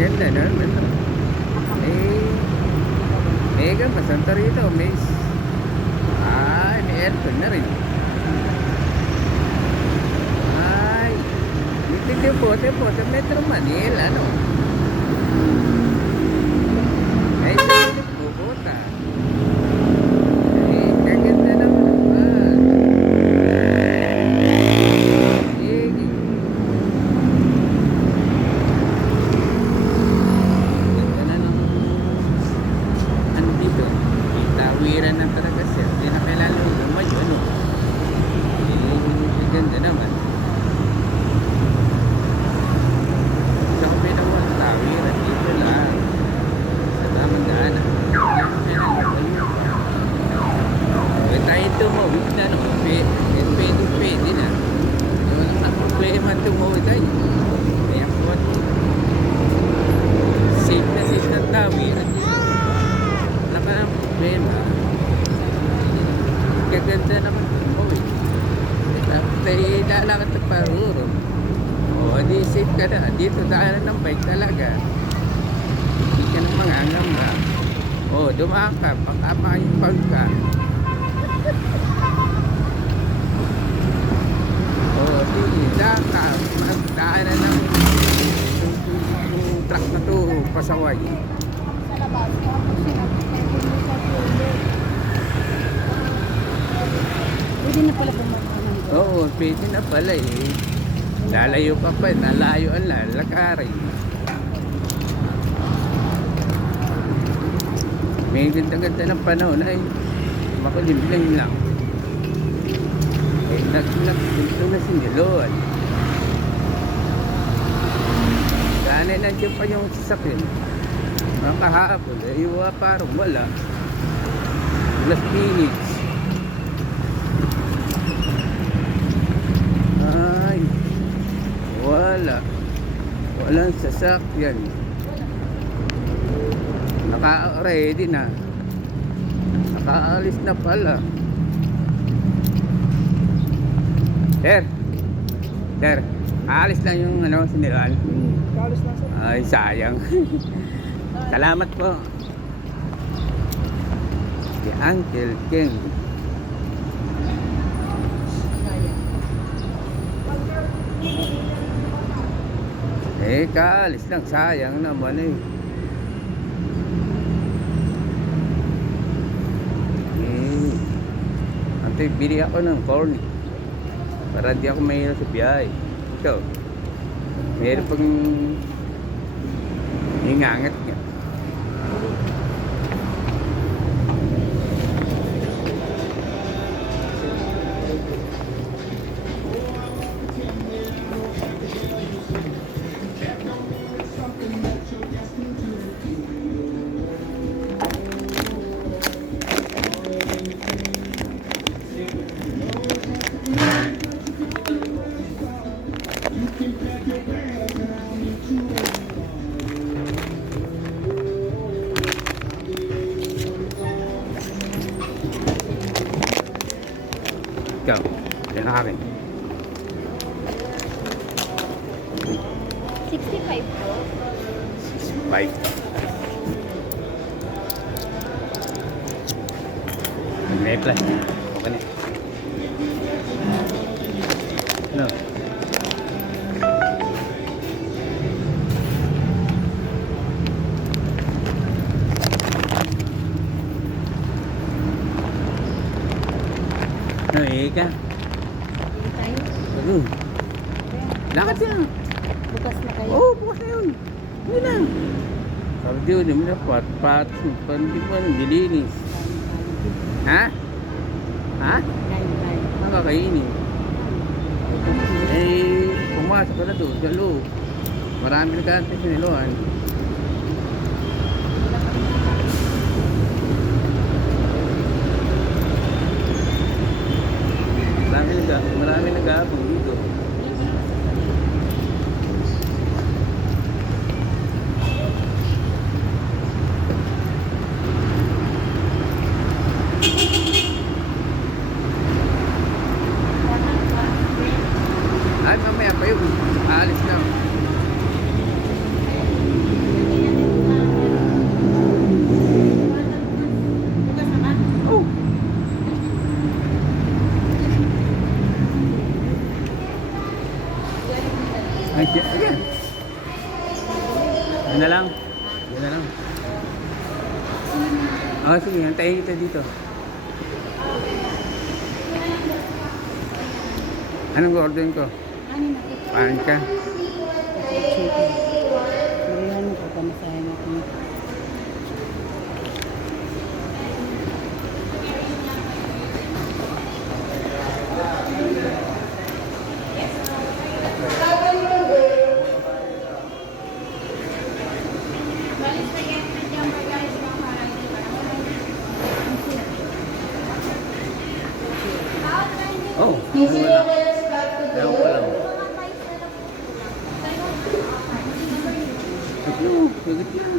Ganda na. Ano? May masanta rito. May aircon na rin. Ay, dito po sa Metro Manila, ano? Ay, dito po Bogota. Ay, kaganda naman. Sige. Ganda na ng ano dito. Tawiran na talaga siya. Hindi na kailangan lumayo, ano? Ganda naman. Sa kami naman, tawiran dito lang. Sa tamang daanan. Hindi na kailangan lumayo. Huwag tayo tumawid na, no? Pwede na. Walang problema tumawid tayo. Kaya po, safe na tawiran dito. Wala ka ng problema. Gaganda naman tumawid. Tapos tayo lalakad na paruro. Di safe ka na. Dito daanan ng bike talaga. Hindi ka nang mangangamba. Dumaan ka. Pang-ama yung pag ka. Daanan ng truck na to pasaway. Sa labas, tapos sinabi mo sa dulo. Pwede na pala bumaganan ko. Oo, pwede na pala eh. Lalayo pa pa, nalayo ang lalakarin. May ganda-ganda ng panahon ay makulimlim lang. Nagpunto na siniluan. Sana nandiyan pa yung sasakyan. Mga kahapon, parang wala. Last minutes. Ay, walang sasakyan. Naka-ready na. Nakaalis na pala. Sir, aalis lang yung sinilaan. Kalis na sir. Ay, sayang. Salamat po. Si Uncle King. Kaalis lang. Sayang naman eh. Antay, bili ako ng corny. Para di ako mahirap sa biyahe. Ikaw, mahirap pang hingangat niya. Ikaw, yan ang akin. 65 po. 5. May plus. Okay na. No. No, ika. Hindi tayo. Lakad yan. Bukas na kayo. Oo, bukas na yun. Yun lang. Sabi diyo, di mo na pat-pat. Pandipan, bilinis. Ha? Ha? Kain. Makakainin. Pumasok ka na doon. Sa loob. Marami nagkantay sa niluan. Marami nag-aabang dito. Ay, mamaya pa yun. Aalis na. Yan na lang. Yan na lang. Oh, sige, antayin kita dito. Anong order ko? Ano na po? Paan ka? Surihan mo ko, pamasahin natin. Oh, wala. Ewan ko lang. Ano? Bagit yan.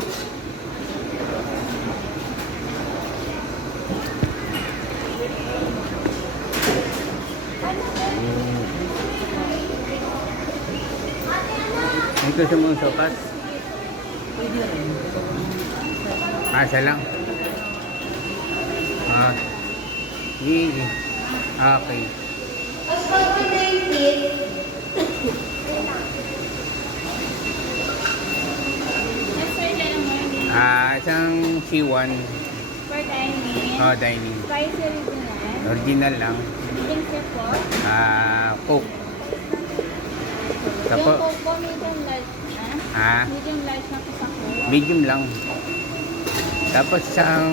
Ito sa mga sopas. Asa lang. Ah. Sige. Okay. Isang C1. For dining. Oh, dining. Spicy original. Original lang. Medium siya po. Coke. Yung Tapos, Coke po, medium large na. ah, Medium large na po sa Coke. medium lang. Tapos isang,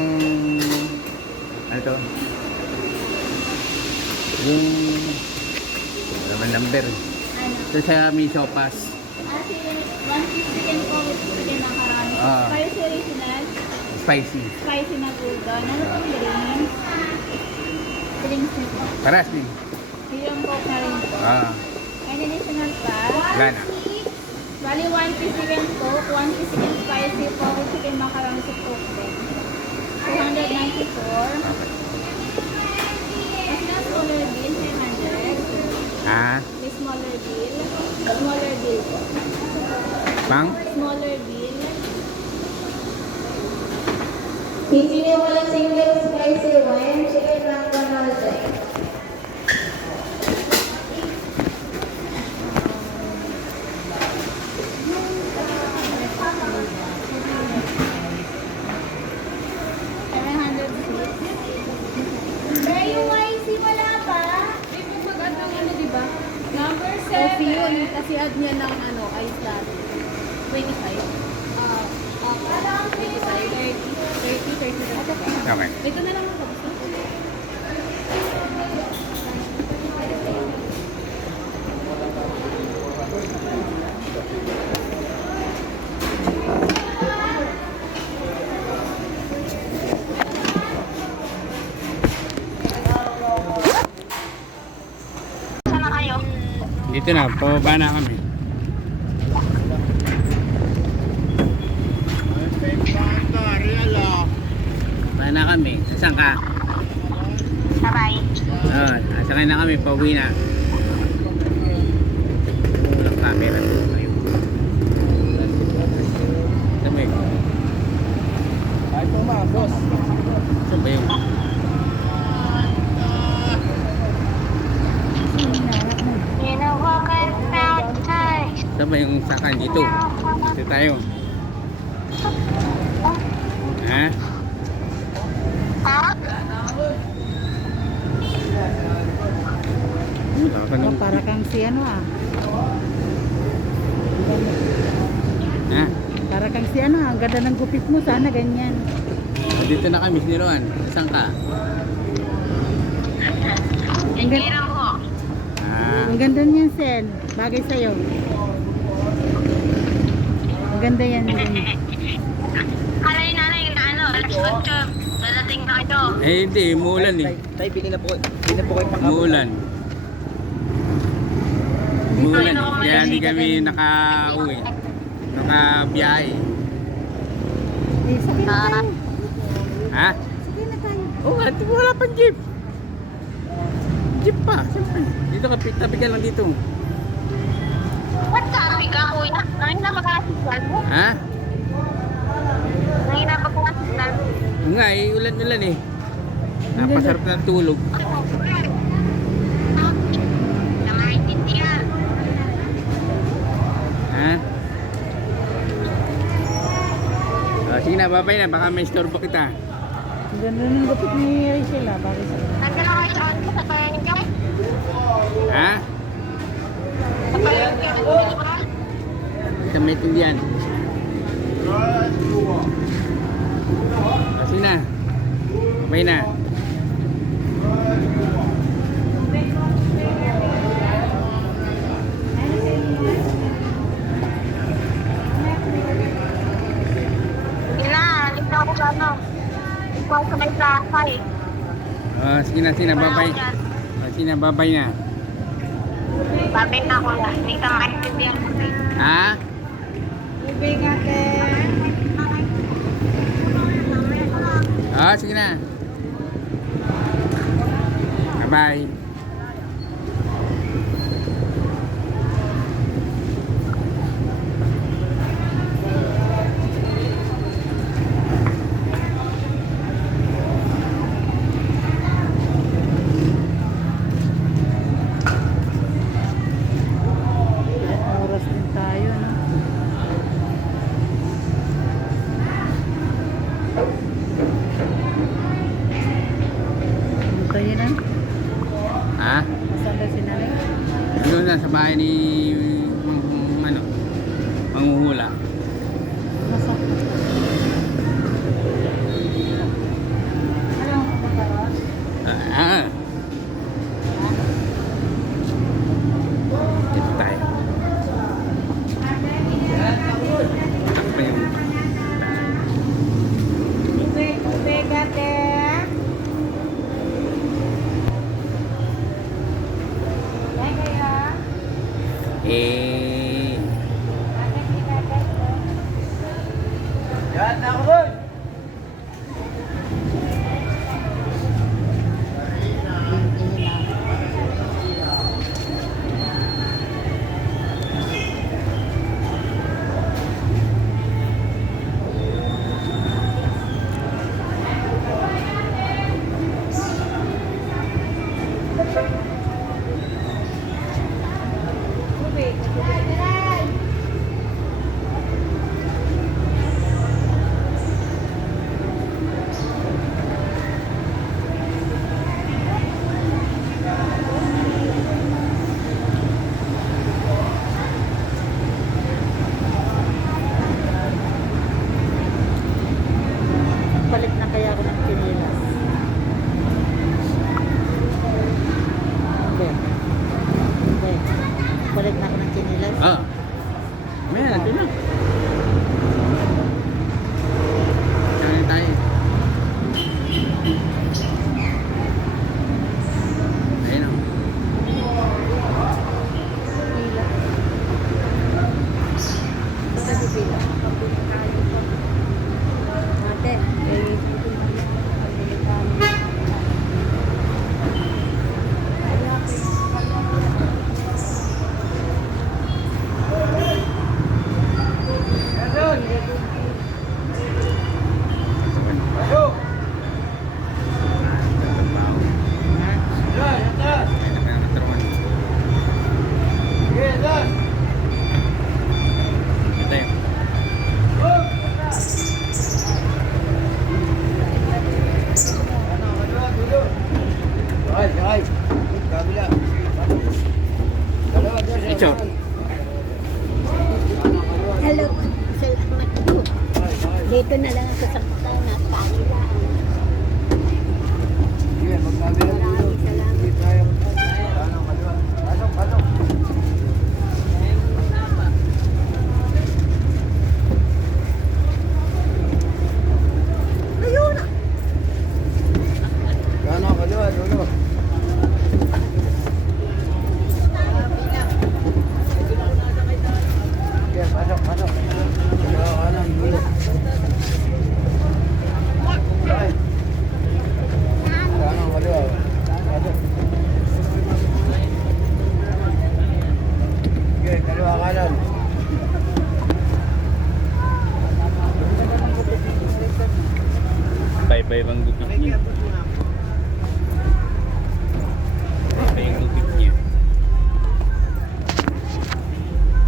ano to? Yung, ano naman number. Ano? Ito sa may sopas. Sige, 1 piece chicken po with chicken macaroni. Ah. Spicy original. Spicy. Spicy na udon. Ano pong drinks? Drinks niyo po. Paras din. Yung Coke na rin po. Ah, Any additional pa? wala na. Bali, 1 piece chicken Coke, 1 piece chicken spicy po with chicken macaroni sa Coke din. 294. Mas na smaller bill, 300. Ah, May smaller bill. Smaller bill po. pang? Smaller bill. Hindi niyo wala single spicy wine, chicken McDonald's. Pero yung YC wala pa. Mag-add ng ano, di ba? Number Coffee yun, 7. kasi add niya ng ano, ice latte. 25. 30. Okay. Ito na lang ako. Dito na, pababa na kami. Pababa na kami. Saan ka? Sabay. Sakay na kami, pauwi na. Walang camera. Saan ba yun? Saan ba yun? You know what I found nice. Saan ba yung sakan? Dito. Dito tayo. Ha? Ha? Wala ka nang... Para kang si ano ah. Ha? Para kang si ano, ang ganda ng gupit mo, sana ganyan. Dito na kami, Siniruan. Saan ka? Hindi lang ko. Ang ganda niyan, Sen. Bagay sa'yo. Ang ganda yan. Kalay nanay na ano, alas 8. Dadating na kayo. Hindi, umuulan eh. Tay, bili na po kayo pang Umuulan. Umuulan. Kaya hindi kami naka-uwi. Naka-biyahe. Sakay na tayo. Ha? Sakay na tayo. Oo nga, wala pang jeep. Jeep pa, siyempre. Dito ka, tabi ka lang dito. What sabi ka, kuya? Ngayon na mag-aasisan mo? Ha? Ngayon na mag-aasisan mo? Oo nga eh, ulan-ulan eh. Napasarap ng tulog. Na maintindihan. Ha? Sige na, babay na. Baka may store pa kita. Ang ganda ng gupit ni Rachel ah. Bakit sa Ha? Hindi ka maintindihan. Sige na. Babay na. Ikaw sa may plaza eh. Sige na, babay. Sige na, babay na. Babay na ako lang. Hindi ka maintindihan mo eh. Ha? Ubing ate. Sige na. Bye-bye. Oras din tayo, no? Antayin na. Ha? Saan na si nanay? Doon na sa bahay ni Manghuhula. Nasa? Dito tayo. Takpa yung Ubing ate. Ay, kaya? Palit na kaya ako ng kinilas. Hindi. Hindi. Palit na ako ng kinilas. May natin na. Kaya tayo. Ayun o. Basta di pila. Ate, Ito. Hello. Salamat po. Dito na lang ako sa kanila. Maraming salamat. Iba-ibang gupit niya. Iba yung gupit niya.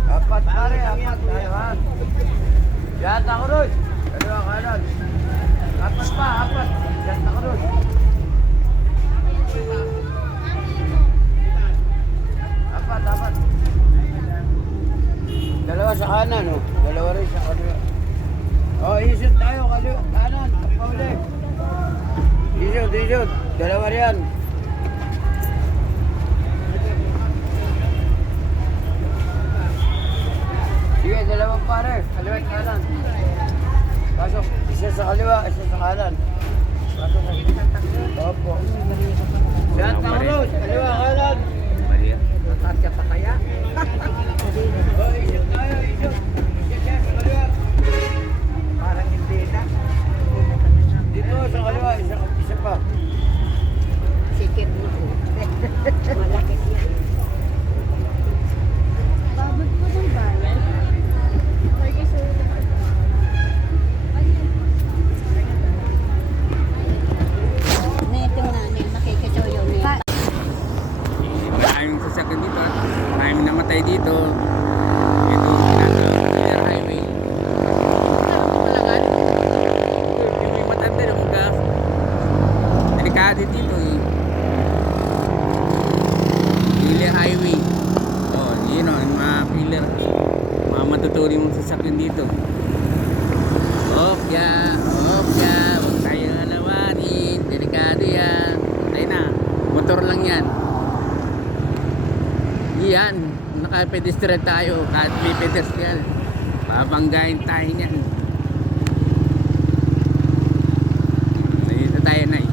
Apat pare, apat tayo ha. Yata ko rin. Kaliwa kanan. Dalawa sa kanan, oh. Dalawa rin sa kanan. Oh, isot tayo, kanan, pauli. Isot. Dalawa riyan. Sige, dalawang pare. Kaliwa at kanan. Pasok. Isa sa kaliwa, isa sa kanan. Pasok. Opo. Santa Cruz, kaliwa, kanan. Natasya pa kaya? Oh, isot tayo, isot. Isa sa kaliwa. Parang hindi na. Dito sa kaliwa, isa pa. Sikit mo. Malaki yan. Babad po ng bayan. Like, so, Na itong nanin, makikisuyo niya. Maraming sasakyan dito at maraming namatay dito. Ito ang ginagawa ng highway. Yung may matanda na mga delikado dito eh. Pillar highway. Oh, yun o, yung mga pillar. Mga matutuloy mong sasakyan dito. Opya. Huwag tayo alawanin. Delikado yan. Patay na. Motor lang yan. Yan, naka-pedestrian tayo, kahit may pedestrian, babanggain tayo niyan. Nandito tayo, Nay.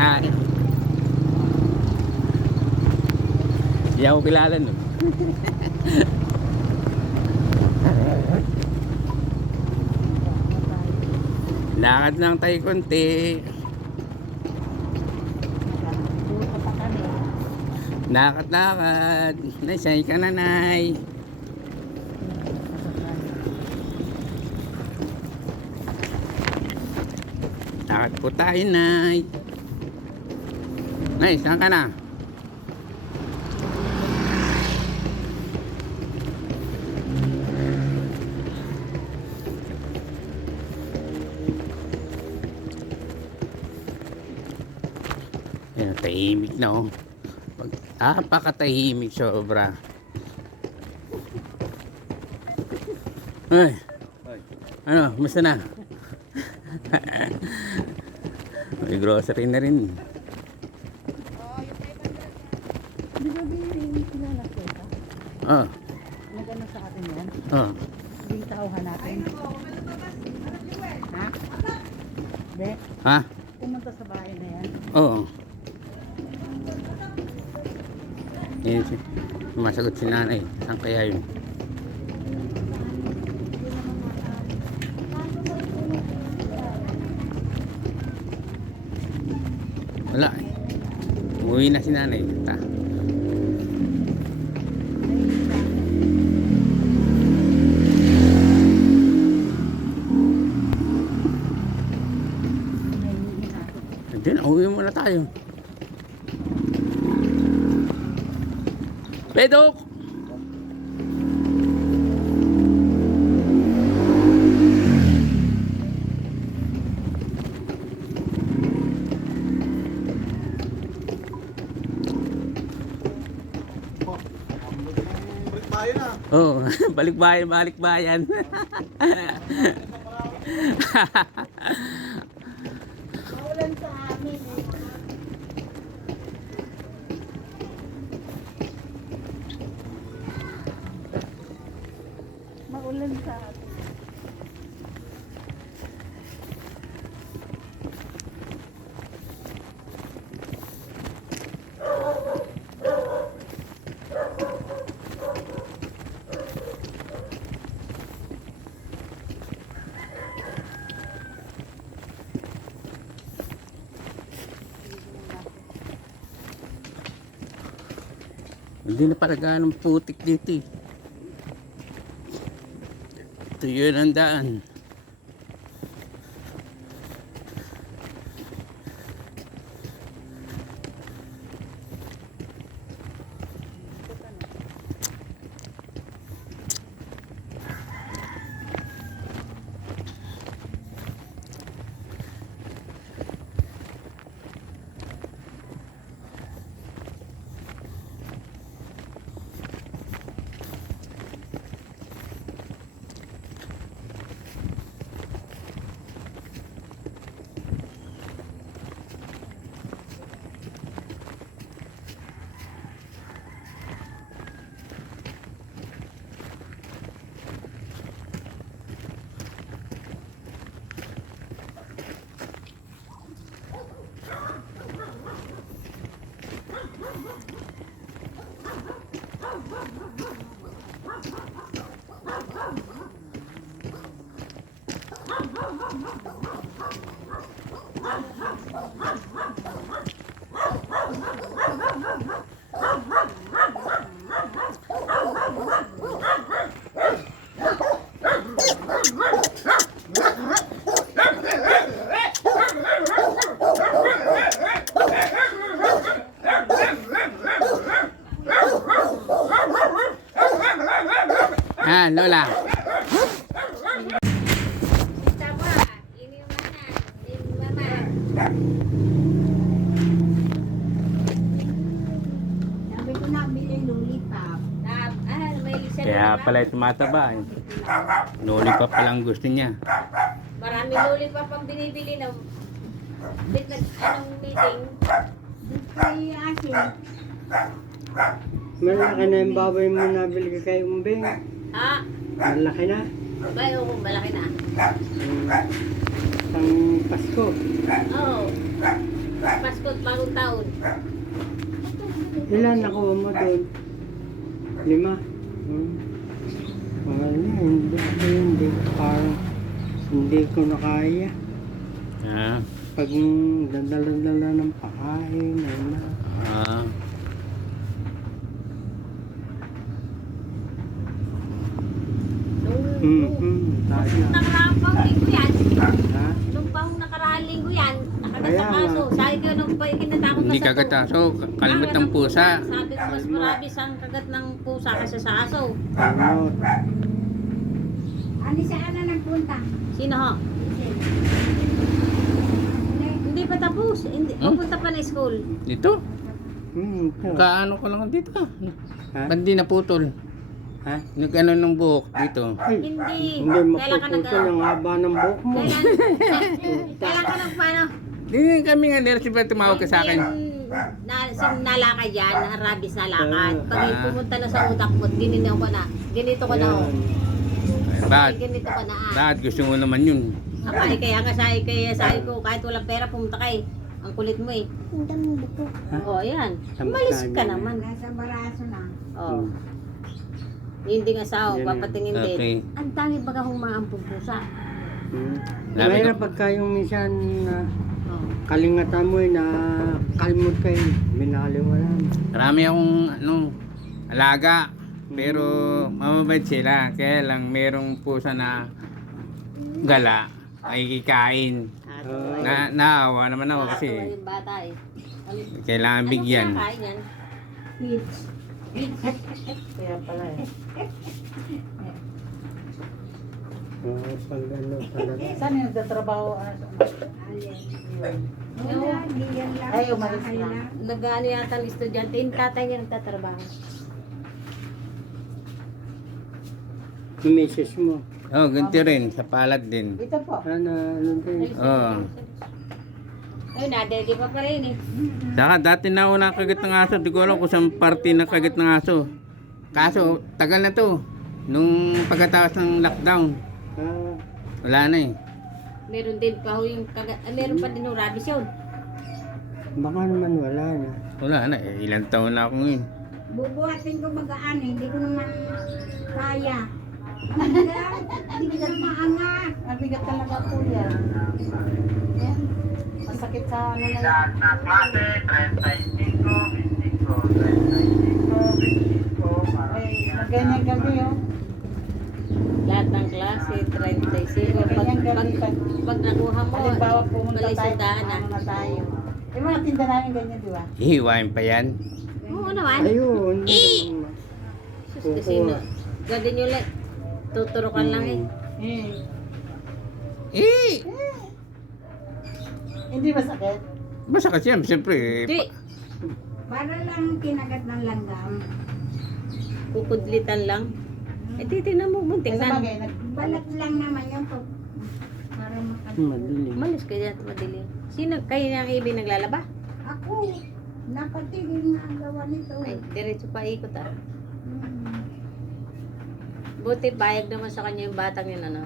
Yan. Hindi ako kilala, no? Lakad lang tayo konti. Lakad. Nasay ka na, Nay. Lakad po tayo, Nay. Nay, saan ka na? Yan, tahimik na, oh. Napakatahimik sobra. Ay. Ano, musta na? May grocery na rin. Di ba yung kilala ko ito? Oh. Nag-ano sa atin yan? Oh. Yung tauhan natin. Ha? Hindi. Ha? Pumunta sa bahay na yan. Oo. Yan, sumasagot si nanay. Saan kaya yun? Wala eh. Umuwi na si nanay. Hindi na, uwi muna tayo. Pedok! Oh, balik bayan. Maulan sa amin eh. Maulan sa amin. Hindi na pala ganong putik dito eh. Ito yun ang daan. Ha, Lola. Sabi ko na, bilhin lollipop. Kaya pala tumataba. Lollipop pa lang gusto niya. Marami luli pa pang binibili ng anong meeting. Kay asin. Malaki na yung baboy mo nabili ka kay Umbing. Ha? Malaki na. Bay, oo, malaki na. Pang Pasko. Oo. Pasko at bagong taon. Ilan nakuha mo doon? 5. Wala, hindi ako hindi. Parang hindi ko na kaya. Ha? Pag dadala-dala ng pakain, na. Ah. Tayo. Nakaraang pang linggo yan. Ha? Nung pang nakaraang linggo yan, nakagat Kaya sa kaso. nga. Sabi ko nung kinatakot Hindi na sa kagataso, kalmot ng pusa. Sabi ko mas marabis ang kagat ng pusa kaysa sa aso. Ano? Ano saan na nagpunta? Sino ho? Hindi pa tapos. Hindi, pupunta pa na school. Dito? Ito. Kaano ko lang dito ka? Ha? Ba't di naputol? Ha? Nag-ano ng buhok dito? Ay, Hindi. hindi Kailan ka mapuputol ang haba ng buhok mo. Kailan ka nang paano? Di kami nga nila siya tumawag ka sa akin. Nalakad yan, rabis na lakad. Pag Ah. pumunta na sa utak mo, gininaw ko na. Ganito ko na ho. Bakit? Ganito ko na Bakit gusto mo naman yun? Ay, kaya nga sabi ko, kahit walang pera, pumunta kay. Ang kulit mo eh. Oo, yan. Umalis ka naman. Nasa baraso na. Oo. Hindi nga sao, Yan. papatingin din. Okay. Ang dami baga humaampong pusa. Labi Mahirap ko. pagka yung minsan Oo. kalingatan mo na kalmot kayo. Minaliwala mo. Marami akong alaga. Pero mababait sila. Kaya lang merong pusa na gala ay kikain. Naawa naman ako kasi Yung bata eh. kailangan bigyan. Ano kinakain yan? Kaya pala eh. Pag ano talaga. Saan yung nagtatrabaho? Wala, di yan lang. Ay, umalis Bahay na. lang. Nag-ano yata ang estudyante, yung tatay niya nagtatrabaho. Yung misis mo. Oh, ganito rin. Sa palad din. Ito po. Ano din. Oo. Ayun, nadede pa pa rin eh. Saka dati na ako nakagat ng aso. Di ko alam kung saan party nakagat ng aso. Kaso, tagal na to. Nung pagkatapos ng lockdown. Wala na eh. Meron din pa ho yung meron pa din yung rabies yun. Baka naman wala na. Wala na eh. Ilang taon na ako ngayon. Bubuhatin ko magaan eh. Hindi ko naman kaya. Hindi ko na maangat. Ang bigat talaga po yan. Masakit sa ano na yan. na klase, 35, 25, 25, Ay, ganyan gabi oh. Lahat ng klase, 35. Pag nakuha mo, Halimbawa pumunta tayo, balisandaan na. ano na tayo. Yung mga tinda namin ganyan, di ba? Hihiwain pa yan. Oo naman. Ayun. Sus, kasi no. Ganda nyo ulit. Tuturukan lang eh. Eh! Hindi masakit. Basta kasi yan. Siyempre. Di, Para lang kinagat ng langgam. kukudlitan lang. Eh, titignan mo, munting Sa na. bagay, Balat lang naman yung para Madilim. Malis ka dyan, madilim. Sino, kayo na ang ibig naglalaba? Ako, napatigil na ang gawa nito. Ay, diretso pa ikot ah. Hmm. Buti bayag naman sa kanya yung batang yun, ano?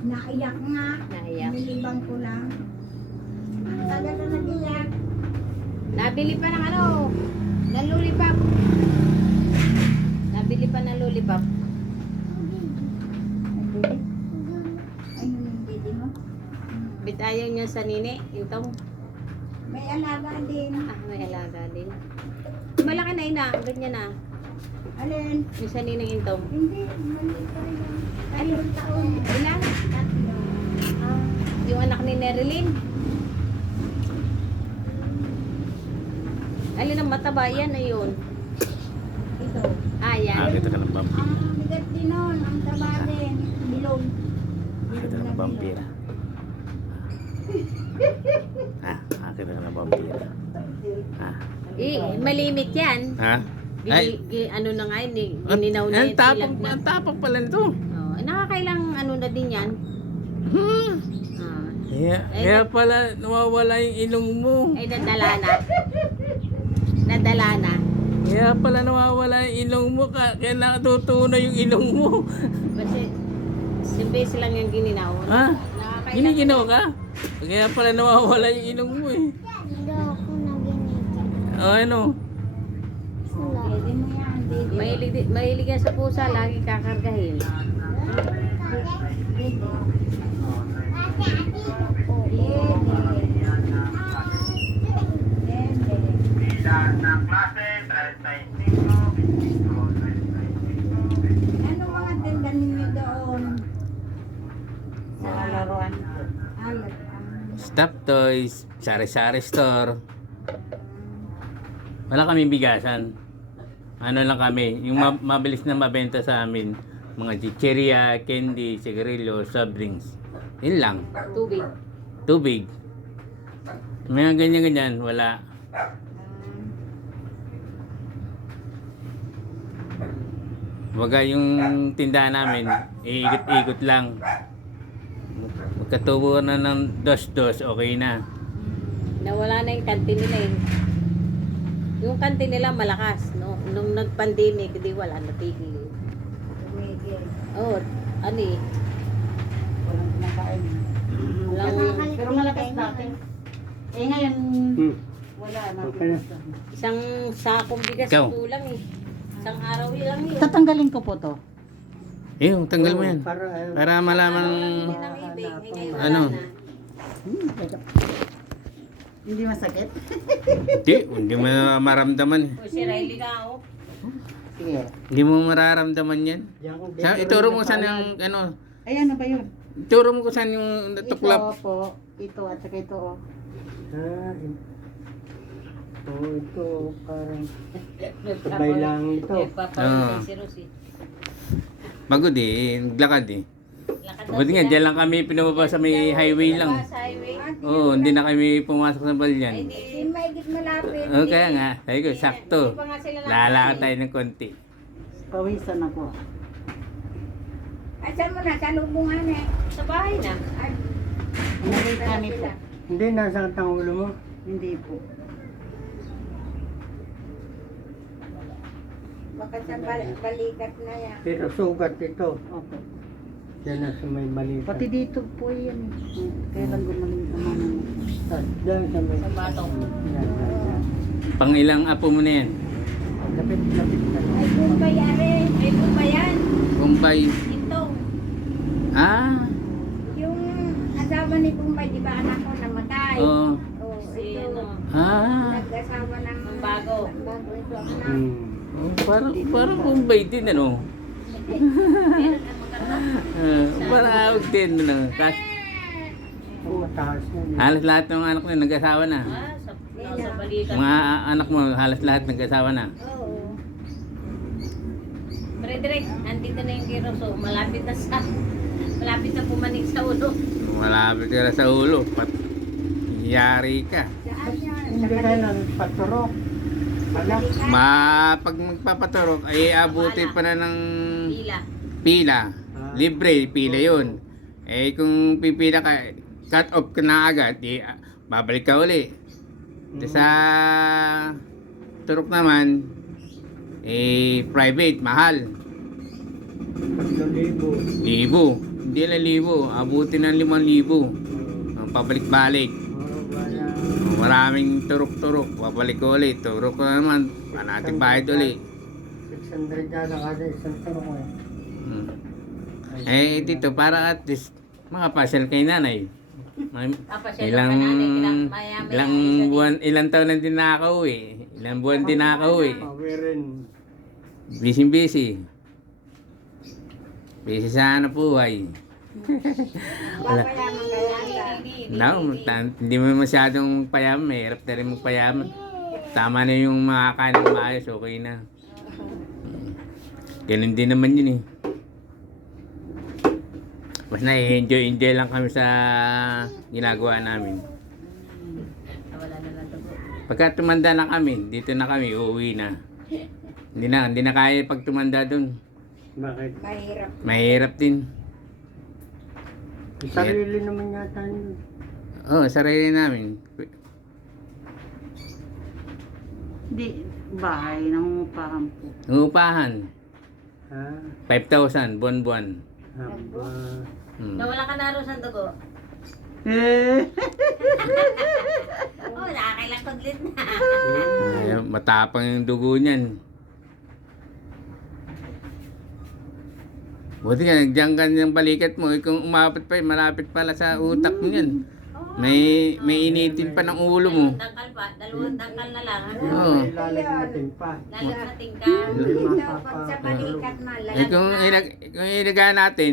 Naiyak nga. Naiyak. Nilibang ko lang. Tagal na nag-iyak. Nabili pa ng ano, ng lollipop. Nabili pa ng lollipop. Ay, hindi mo. Bit ayaw niya sa nini, intong. May alaga din. Ah, may alaga din. Malaki na ina, ganyan na. Alin? Yung sa ninang intong. Hindi, maliit pa rin. Tatlong taon. Ilan? Tatlo. Ah, yung anak ni Nerilyn. Alin ang mataba yan, ayun. Ito. Ah, yan. Nakakita ka ng bump. Ang bigat din nun. Ang Akit na ng vampira. Akit na ng vampira. Malimit yan. Ha? Ay, Ano na nga yun eh. Gininaw na ang yung tapang, tilag na. ang tapang pala nito. Oh, nakakailang ano na din yan. Ah. Kaya pala nawawala yung ilong mo. Ay, nadala na. Nadala na. Kaya pala nawawala yung ilong mo. Kaya nakatutunaw yung ilong mo. Kasi, simbes lang yung gininaw. Ha? Nakakailang. Giniginaw ka? Kaya pala nawawala yung ilong mo eh. Hindi ako naginigil. O ano? Pwede mo yan, baby. Mahilig yan sa pusa, lagi kakargahin. Ano mga tinda ninyo doon? Sa laruan. Alat. Stop Toys, sari-sari store. Wala kaming bigasan. Ano lang kami, yung mabilis na mabenta sa amin. Mga chicheria, candy, sigarilyo, soft drinks. Yun lang. Tubig. Tubig. Mga ganyan-ganyan, wala. Baga yung tindahan namin, iikot-ikot lang. Magkatubo na ng dos-dos, okay na. Nawala na yung kantin nila eh. Yung kantin nila malakas. No? Nung nag-pandemic, di wala, natigil. Tumigil. Oh, ano eh. Walang kumakain. Walang, Pero malakas dati. Eh ngayon, wala na. Okay na. isang sakong bigas Ikaw. kulang eh. Isang araw lang yun. Tatanggalin ko po to. Tanggal mo yan. Para malaman Hindi nang ibig. Eh, ngayon wala Ano? na. Hindi masakit? Hindi mo maramdaman. O si Riley ka oh. Sige. Hindi mo mararamdaman yan. Ituro mo saan yung, ano, Ay, ano ba yun? ituro mo kung saan yung Ito natuklap. po. Ito at saka ito. Oh. Ito parang sabay lang ito. Nagpapalitan si Rosie. Pagod eh, naglakad eh. Lakad daw Buti nga, sila. dyan lang kami pinababa sa may highway lang. Sa highway. Oo, hindi na kami pumasok sa Ay, balyan. hindi. Yung maigit malapit. Oo, kaya nga, sabi ko, sakto. Hindi pa nga sila Lalakad tayo ng konti. Pawisan ako. Ay, saan mo na? Sa lubungan eh. Sa bahay na. Ay, Nagay kami po. Hindi, nasa ang ulo mo. Hindi po. baka sa balikat na yan. Pero sugat ito. Opo. Yan na sa may balikat. Pati dito po yan. Kailan gumaling naman. Diyan sa may... Sa batong. Yan. Pang ilang apo mo na yan? Lapit na. Ay, kumpay are. Ay, po ba yan? Kumpay. Ito. Ah, Yung asawa ni kumpay, di ba anak ko namatay? oo. Oh, Si ito. ano. Nag-asawa ng Ang bago. bago ito anak. Oh, parang kumpay din, ano? Meron ang maganda. Parang awag din, ano? Kasi Mataas na. halos lahat ng anak mo nag-asawa na. Sa balikan. Mga anak mo, halos lahat nag-asawa na. Oo. Frederick, andito na yung Kiroso. Malapit na pumanik sa ulo. Malapit ka na sa ulo. Yari ka. Saan yan? Hindi kayo nang paturok. Anak. Pag magpapaturok, ay abutin pa na ng Pila. pila. Libre, pila yun. Eh kung pipila ka, cut off ka na agad, babalik ka uli. Sa turok naman, private, mahal. 3,000. Libo. Hindi lang libo. Abutin ng 5,000. Ang pabalik-balik. Maraming turok-turok. Babalik ko ulit. Turok ko naman. Panating bayad ulit. 600 yata kada isang turok eh. Dito, para at least makapasyal kay nanay. Papasyal Ilang, ka nanay. Maya-maya ilang isa din. buwan, ilang taon na din nakakauwi. Ilang buwan din nakakauwi. Pawirin. Busy. Busy sa ano buhay. Papayaman kaya yan. No, hindi mo masyadong payaman. Mahirap na rin magpayaman. Tama na yung makakain ng maayos, okay na. Ganun din naman yun eh. Mas na-enjoy lang kami sa ginagawa namin. Wala na lang dugo. Pagka tumanda na kami, dito na kami, uuwi na. Hindi na kaya pag tumanda doon. Bakit? Mahirap. Mahirap din. Sarili naman yata yun. Oo, sarili namin. Hindi, bahay, nangungupahan po. Ngupahan, Ha? 5,000 buwan-buwan. Haba. Nawala ka na rin sa dugo. Oh, nakakailang kudlit na. Ay, matapang yung dugo niyan. Buti nga, nandiyan ka ng balikat mo. Kung umabot pa yun, malapit pala sa utak mo yan. May initin pa ng ulo mo. Dangkal pa, dalawang dangkal na lang. Oo. May lalagnatin pa. Lalagnating ka. Dapat sa balikat na lang. Kung ilaga natin,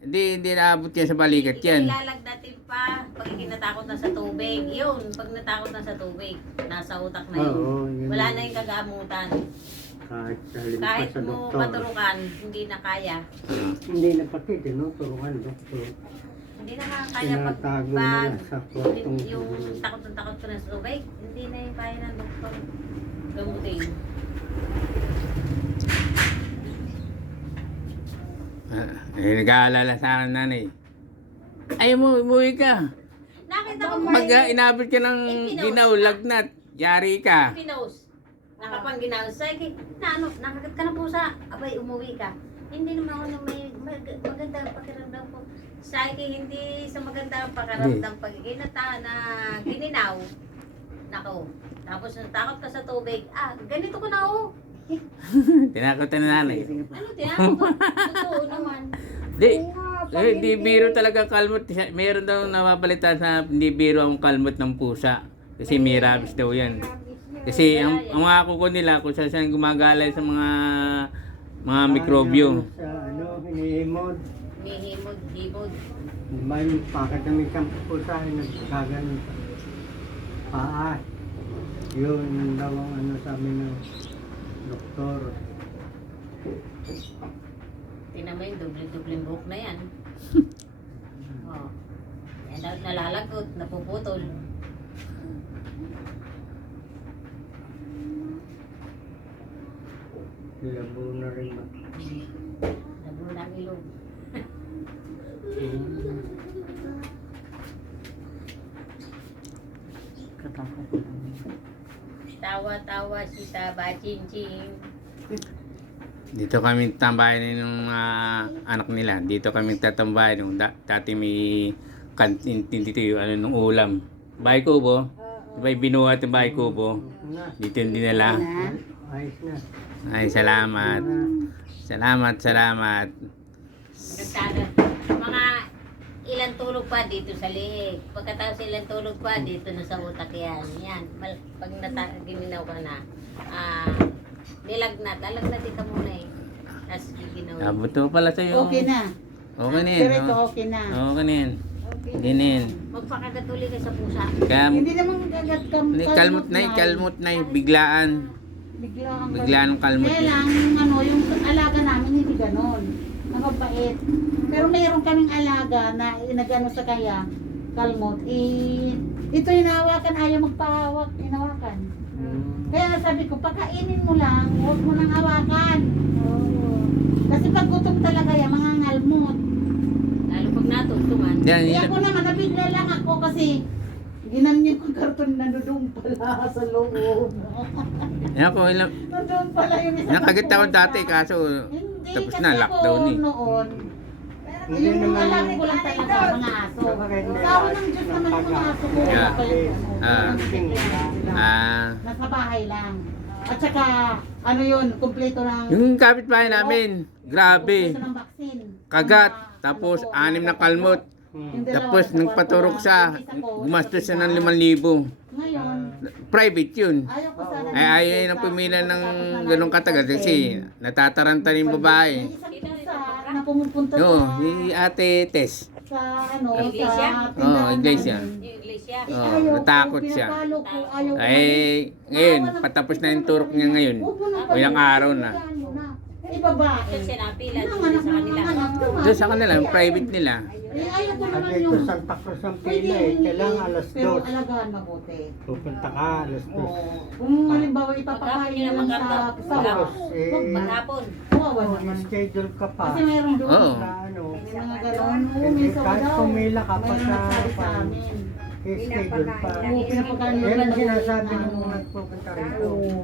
hindi naabot yan sa balikat yan. Ilalagnatin pa pag kinatakot na sa tubig. Yun, pag natakot na sa tubig, nasa utak na yun. Oo, yun. Wala na yung kagamutan. Kahit salim pa Kahit sa mo doktor. maturukan, hindi na kaya. Hindi na pati, tinuturuan doktor. Hindi na kaya pag, Tinatago na lang sa kwartong yung takot na takot ko na sa tubig, hindi na yung kaya ng doktor. Gamutin. Nag-aalala sa akin nanay. Ay mo, umuwi ka. Nakita ko Pag inabot ka ng ginaw, lagnat, yari ka. Pinos. Nakapanginaw. Sabi, nakagat ka na po sa, abay, umuwi ka. Hindi naman ako na may magandang pakiramdam ko. Sabi, hindi sa magandang pakiramdam pag na gininaw. Nako. Tapos natakot ka sa tubig. Ganito ko na oh. Tinakot na nanay. Ano, tinakot ko? Totoo naman. Di biro talaga kalmot. Meron daw nababalita sa hindi biro ang kalmot ng pusa. Kasi may rabies daw yan. Kasi ang mga kuko nila kung saan gumagalay sa mga mikrobyo. Sa ano, hinihimod. May himod. May pakadami kang pusahin nagkaganon sa paa. Yun daw ang ano sabi ng doktor. Tingnan mo yung doble-dobleng buhok na yan. Oh. Yan daw nalalagot, napuputol. Labo na rin ba? Labo na ang ilog. Katakot ko lang. Tawa-tawa si Taba Chin-Chin. Dito kami tambayan ng anak nila. Dito kami tatambayan nung dati may kantin dito yung ano nung ulam. Bahay kubo. Diba binuhat yung bahay kubo. Dito yung dinala. Ayos na. Ay, salamat. Salamat. Nagtada. Mga ilang tulog pa dito sa liig. Pagkatapos ilang tulog pa dito na sa utak yan. Yan. Pag gininaw ka na, lalagnatin ka muna eh. Tapos ginawa. Abot to pala sa'yo. Okay na. Okay na yan. Pero ito okay na. Okay na yan. Hindi na yan. Magpakagatuli ka sa pusa. Kaya, Hindi naman gagat kalmot na biglaan. Biglaan ng kalmot. Kaya lang, yung alaga namin hindi ganon. Mabait. Pero mayroon kaming alaga na nagano sa kaya, kalmot. Ito hinawakan, ayaw magpahawak, hinawakan. Kaya sabi ko, pakainin mo lang, huwag mo nang hawakan. Kasi pag gutom talaga yan, mga ngalmot. Lalo pag natutuman. Yan, Kaya ako naman, nabigla lang ako kasi ginanyan ko karton na doon pala sa loob. yan po, ilang, Doon pala yung isa. nakagit ako dati kaso Hindi, tapos kasi na, lockdown ako eh. noon. Hindi Yung naman alam ko lang talaga mga aso. Bakit? Sawa ng Diyos naman yung mga aso ko. Yeah. Ah. Ah, Nasa bahay lang. At saka, ano yun, kumpleto ng... yung kapitbahay namin, grabe. Kumpleto ng vaccine. Kagat, Mga, tapos ano ko, 6 na kalmot. yung dalawa Tapos sa nung kwarto paturok lang. siya, Yung isa ko, gumastos siya ng sa 5,000. Ngayon, Private yun. ayaw ko sana... Ay, ayaw nang pumila ng ganong katagal kasi natataranta yung babae. May isang pusa na pumupunta No, sa... si Ate Tess. sa ano, Iglesia? sa tindahan iglesia. namin. Yung iglesia. Oh, Ayaw ko, natakot siya. pinapalo ko, ayaw ko. Ay, ngayon, patapos na yung turok niya ngayon. Huwag mo nang O, ilang palo, araw na. hayaan mo na. Eh, babae. Kasi sinapila Mga dito anak sa ng kanila. mga anak, Doon sa kanila, yung private nila. Eh, ayaw ko At naman dito yung... Santa Cruz ang Pwede, pila eh. Kailangan alas pero 2. alagaan mabuti. Pupunta ka alas 2. Oo. Kung halimbawa ipapakain na lang sa sawa, Tapos eh, Maghapon. kawawa naman. schedule ka pa. Kasi meron doon. Oo. Na ano, May mga gano'n. Oo, may sawa kahit daw. pumila ka pa Mayroon sa nagsabi sa amin. schedule pa. Oo, pinapakain Yan nila ang ng sinasabi ano. nung nagpupunta rito. Oo.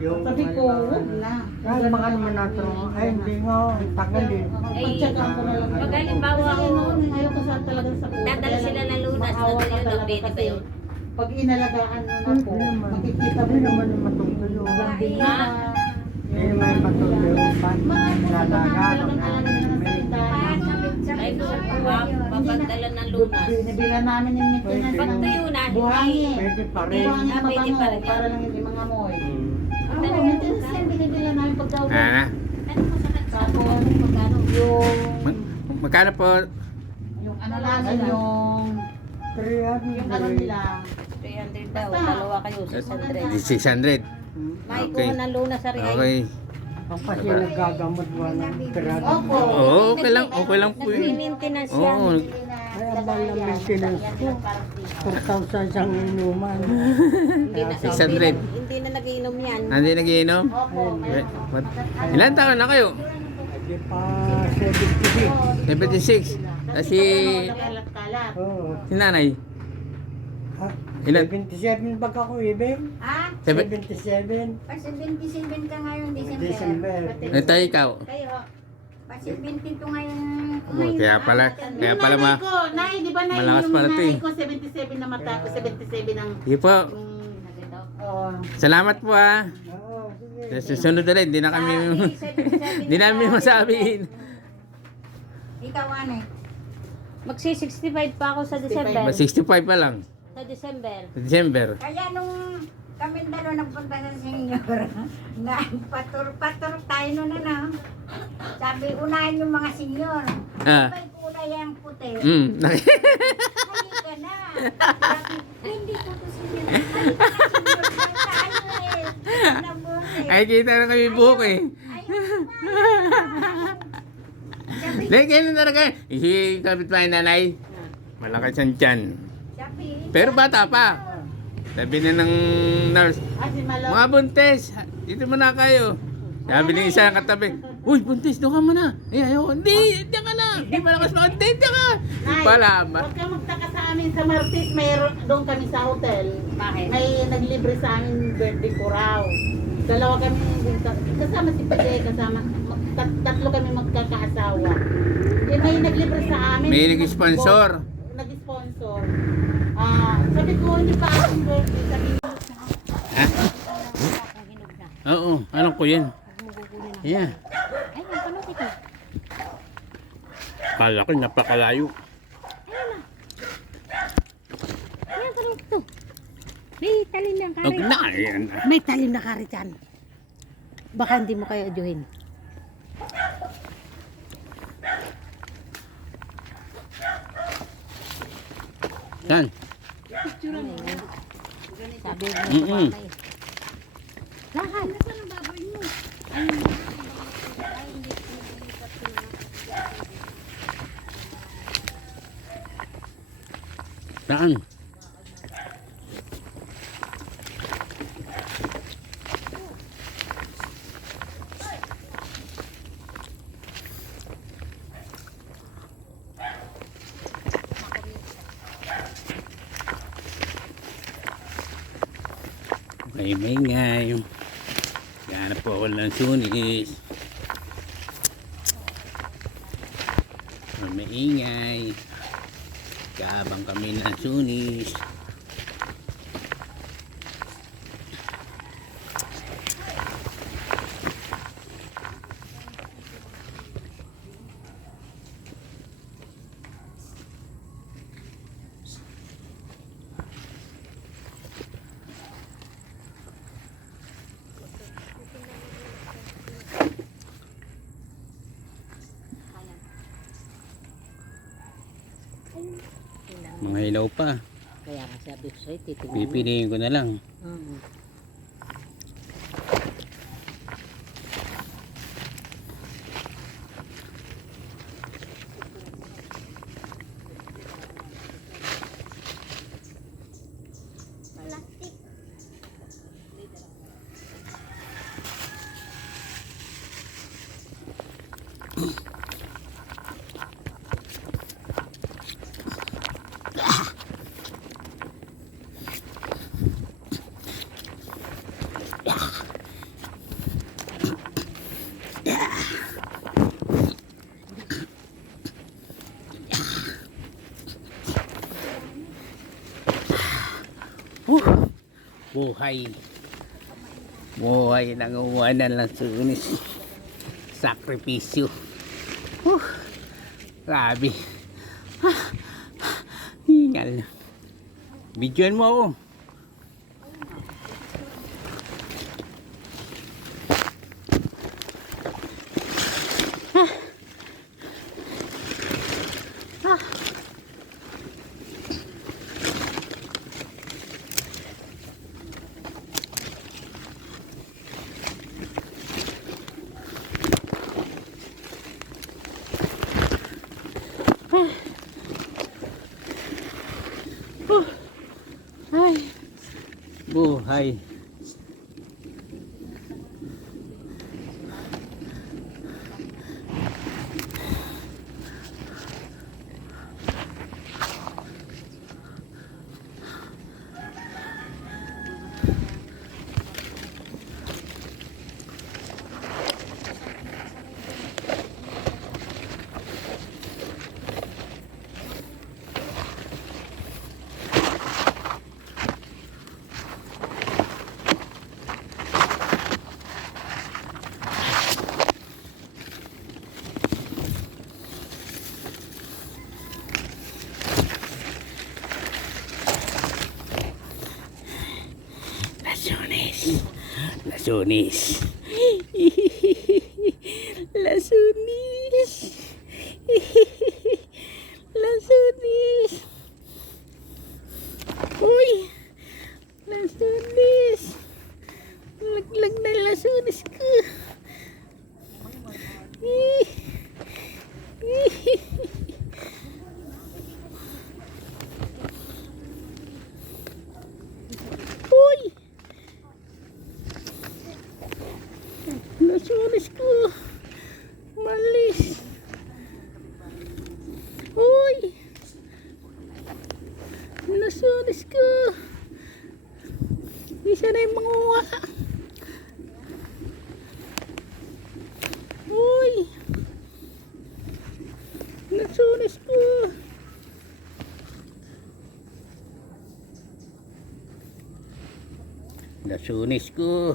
Yung Sabi ko, huwag na. Ay, baka naman natulong. Ay, hindi nga. Ang tagal eh. Pagtsagaan ko na lang. Pag halimbawa, Kasi noon, ayaw ko saan talaga sa ulo. Dadala sila ng lunas, Maawa ka dadala yun, talaga pwede ba kasi yun? pag inalagaan mo na po, Hindi naman. makikita mo Hindi naman naman yung matutulong. Hindi Ha? Hindi naman yung matutulong. Mga Nalaga. talagang alam nila ng salita. Ay, papadala ng lunas. Binibilan namin yung maintenance Pwede. ng Pagtuyo na, buhangin. Pwede pa rin. Buhangin Ah, pwede pa mabango rin. para lang hindi mga amoy. Hmm. Oo, maintenance yan, binibilan namin pag daw. Ah, Ano mo sa Tapos, magkano? yung magkano po? yung ano namin, yung 300. ano nila. 300 daw, dalawa kayo, 600. 600. May Okay. kuha ng lunas sa rin. Okay. Ang kasi nagagamot walang pirado. Opo. Oo, okay lang po yun. Nag-maintenance yan. Oo. Ay, ang mahal ng maintenance ko. 4,000 siyang inuman. Hindi na, 600. Hindi na nagiinom yan. Hindi nagiinom? Opo, Eh, Ilan taon na kayo? Hindi pa 76. 76. Kasi kalat-kalat. Oo. si nanay. Ha? Ilan? 77 ba ako, Ibig? Ha? 77. Pa 77 ka ngayon, December. December. Tayo ikaw. Kayo, pa 72 ngayon. Oh, kaya pala Yung nanay ko, Nay, di ba Nay, malakas yung pala to nanay eh. ko, 77 na mata ko, 77 ang... Sige po. Oo. Salamat po ah. Oo, sige. Sa susunod ulit, hindi na kami hindi namin masabihin. Ikaw, ano eh? Magsi-65 pa ako sa December. 65 pa lang. Sa December. Sa December. Kaya nung kami dalawa nagpunta sa senior, na patur tayo noon ano. Sabi, unahin yung mga senior. Ah. Sabay kulay ang puti. Halika na. Sabi, hindi ko to senior. Halika na senior. Tayo eh. Nabuti. Ay, kita na kami buhok eh. Sabi, Lagi na talaga. Si kapitbahay nanay. Malakas ang tiyan. sabi, Pero bata pa. Sabi na ng nurse, Ah, si Malo. mga buntis, dito muna kayo. Sabi ng isa katabi, uy, buntis, doon ka muna. Eh, ayoko, hindi ka na. Hindi malakas na, hindi ka. Nay, Pala, huwag kang magtaka sa amin sa Martis, mayroon doon kami sa hotel. Bakit? May naglibre sa amin birthday ko raw. Dalawa kami, kasama si Pade, tatlo kami magkakaasawa. Eh, may naglibre sa amin. May nag-sponsor. Nag-sponsor. Sabi ko, hindi pa akong birthday. Sabi ko, Ha? Oo, alam ko yan. Yeah. Ay, ang panood ito. Kala ko napakalayo. Ayan, panood ito. May talim ng Huwag kari. na, yan. May talim na kari dyan. Baka hindi mo kayo adyuhin. Yan. Sabi mo, Mm-mm. lahat. Saan? Okay, maingay. Ganap po ako ng sunis. Maingay. Kabang kami ng sunis. Mga ilaw pa. Kaya nga sabi ko sa'yo, titignan mo. Pipiliin ko na lang. Buhay. Buhay nanguha na lang sunis. Sakripisyo. Grabe. Hingal. Bidyan mo ako. Ay, buhay. Lasunis. Lasunis. Lasunis. Lasunis. Uy. Lasunis. Laglag na lasunis ko. Uy. Lasunis ko. Malis. Uy. Lasunis ko. Isa na yung manguha. Uy. Lasunis ko. Lasunis ko.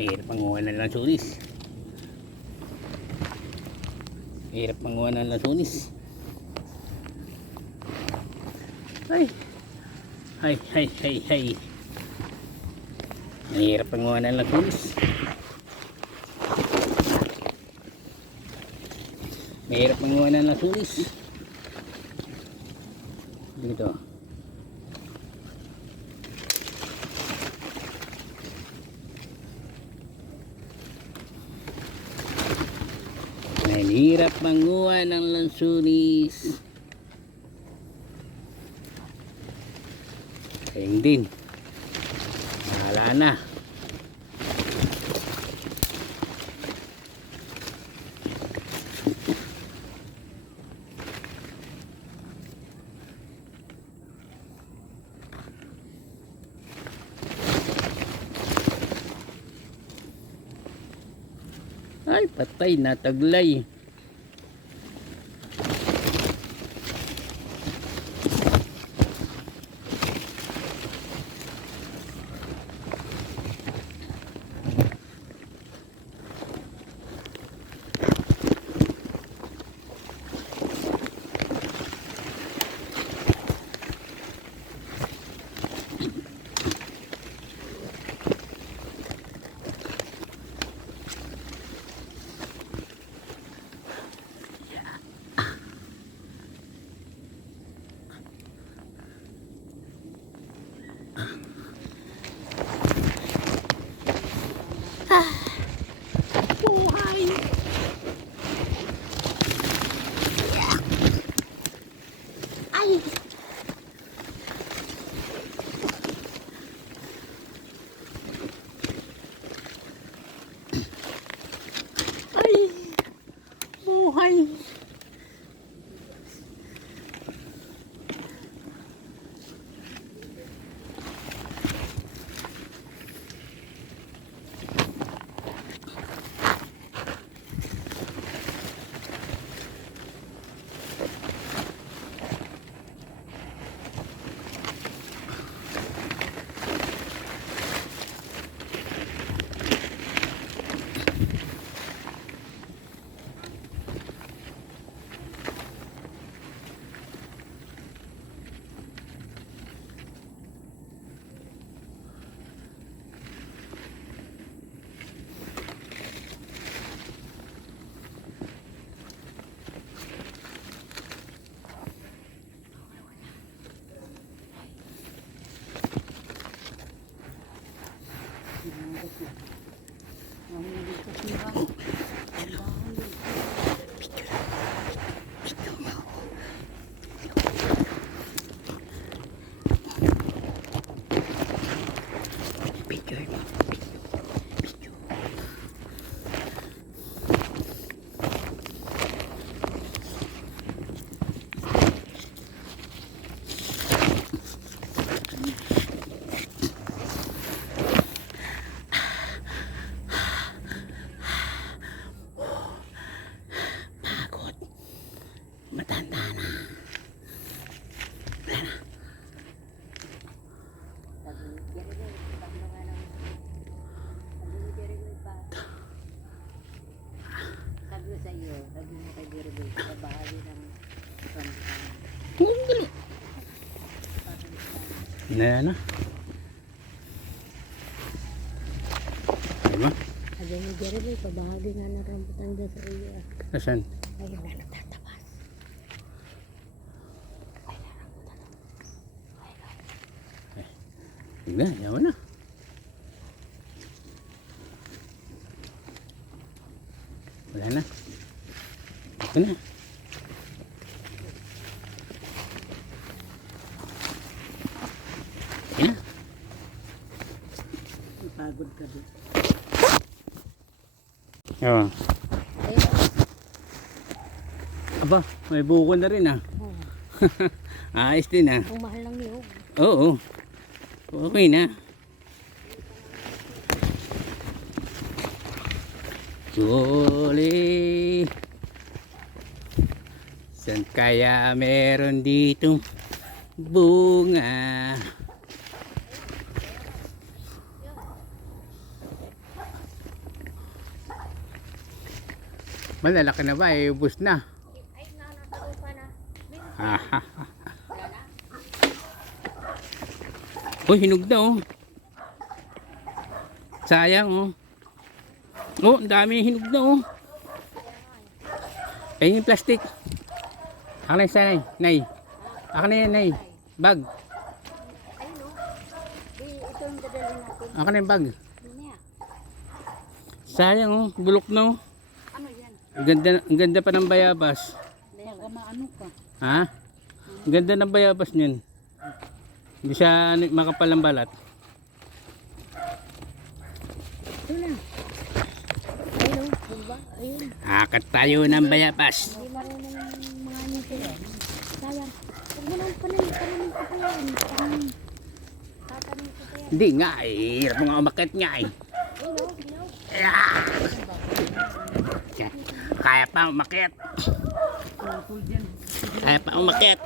Hirap manguha ng lasunis. Hirap manguha ng lasunis. Ay. Ay, ay, ay, ay. Hirap manguha ng lasunis. Hirap manguha ng lasunis. Dito. Hirap manguha ng lansunis. Ayun din. Wala na. Ay, patay na, taglay. buhay. Matanda na. Sabi ko sa iyo, sabi mo kay Dirby, sa bahagi ng pamilya. Na. Diba? Sabi mo Dirby, sa bahagi nga ng rambutan dyan sa iyo. Nasaan? Ayun na nagtatabas. Tignan, yaman na. Wala na. Ito na. Yan. Pagod ka din. Yaman. Aba, may buko na rin ah. Ayos din ah. Ang mahal ng niyog. Oo. Okay na. Suli. San kaya meron ditong bunga? Malalaki na ba? Ubus na. Ay, nanatagal pa na. Uy, hinog na oh. Sayang oh. Oh, ang dami hinog na oh. Ayun yung plastic. Ako na isa, Nay. Ako na yan, Nay. Bag. Ayun o. Ito yung dadalhin natin. Ako na yung bag. Mamaya. Sayang oh, bulok na oh. Ano yan? Ang ganda pa ng bayabas. Baka maano ka. Ha? Ang ganda ng bayabas niyan. Hindi siya makapal ang balat. Ito na. Ayun o. Diba? Ayun. Akat tayo ng bayabas. Hindi marunong mga ano sila. Sayang. Huwag mo nang pananin ko pa yan. Tatanin ko pa yan. Hindi nga eh. Hirap mo nga umakit nga eh. Ayun o. Ayun o. Ah! Kaya pa umakit. Kaya pa umakit.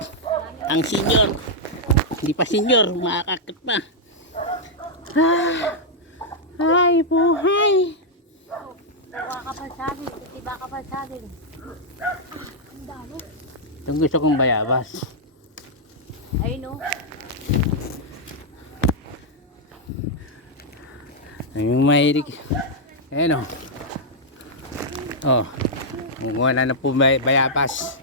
Ang senior. Hindi pa senior. Makakakit pa. Ah! Ay, buhay. Kuha ka pa sa akin. Tiba ka pa sa akin. Ang dalo. Itong gusto kong bayabas. Ayun o. Yung mahilig. Ayan o. Oh. Kumuha na po bayabas.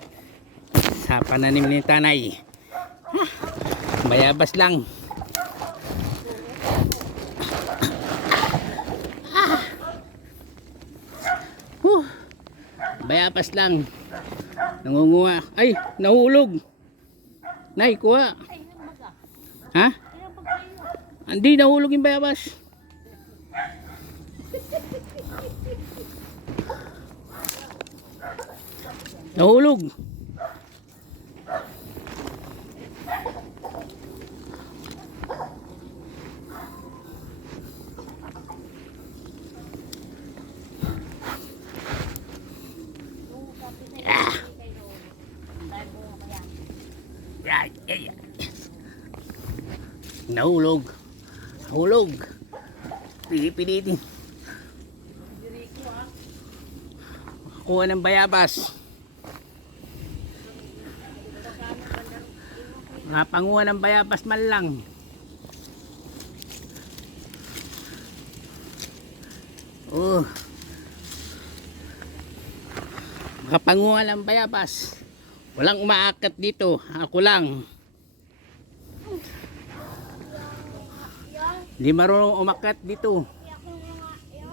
Sa pananim ni Tanay. Ah, bayabas lang. Bayabas lang. Nangunguha. Ay, nahulog. Nay, kuha. Ha? Hindi, nahulog yung bayabas. Nahulog. Nahulog. Nahulog. Pilitin. Kuha ng bayabas. Napanguha ng bayabas man lang. Oh. Makapanguha ng bayabas. Walang umaakat dito. Ako lang. Hindi marunong umakyat dito.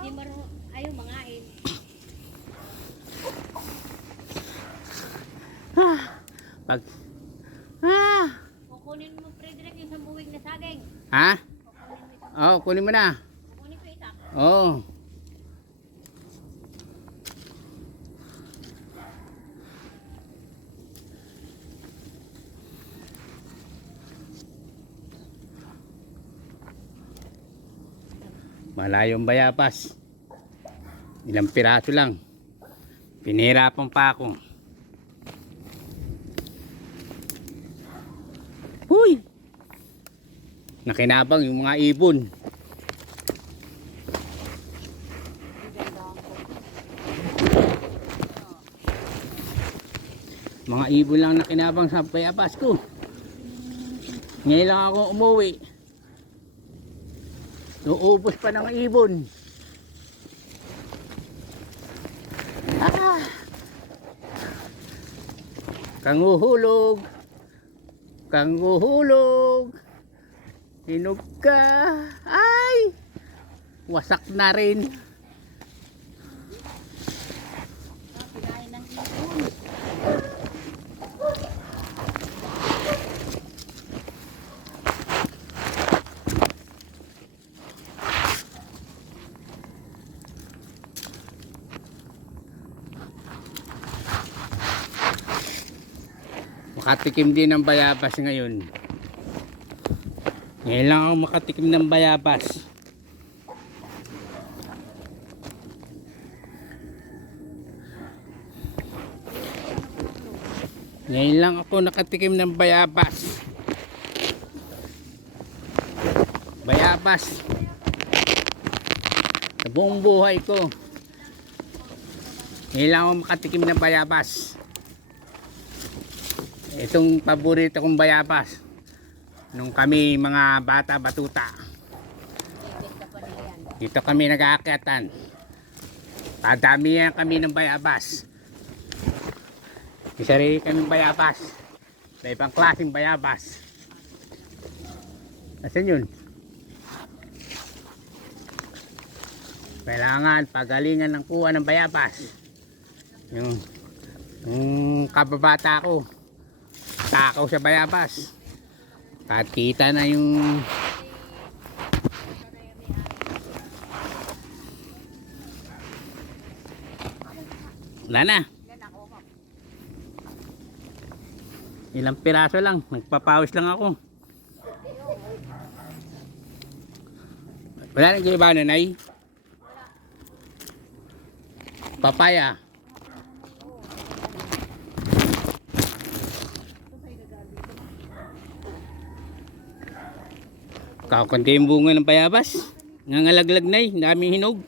Hindi marunong, ayaw mangain. Pag Kukunin mo, Frederick, yung sambuwig na saging. ha? Oh, kunin mo na. Kukunin ko isa. Oh. Malayong bayabas. Ilang piraso lang. Pinahirapan pa ako. Huy! Nakinabang yung mga ibon. Mga ibon lang nakinabang sa bayabas ko. Ngayon lang ako umuwi. Nuubos pa ng ibon. Kanguhulog. Kanguhulog. Hinog ka. Ay! Wasak na rin. Pinain ng ibon. Makatikim din ng bayabas ngayon. Ngayon lang ako makatikim ng bayabas. Ngayon lang ako nakatikim ng bayabas. Bayabas. Sa buong buhay ko. Ngayon lang ako makatikim ng bayabas. Itong paborito kong bayabas nung kami mga bata batuta, dito kami nag-aakyatan, padamihan kami ng bayabas. Isa rin kami bayabas sa ibang klaseng bayabas. Asan yun? Kailangan pagalingan ng kuha ng bayabas. Yung kababata ko, takaw sa bayabas. At kita na yung wala na. Ilang piraso lang. Nagpapawis lang ako. Wala nang iba, nanay? Papaya. Kakunti yung bunga ng bayabas. Nangalaglag na eh. Daming hinog.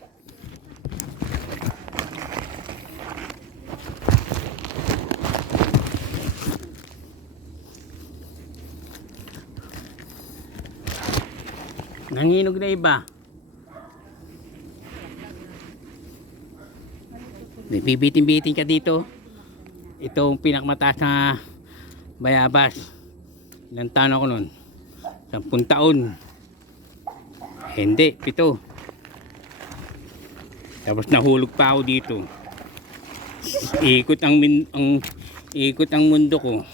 Nanginog na iba. Bibitin-bitin ka dito. Itong pinakamataas na bayabas. Ilang taon ako nun? 10 taon. Hindi, 7. Tapos nahulog pa ako dito. Ikot ang mundo ko.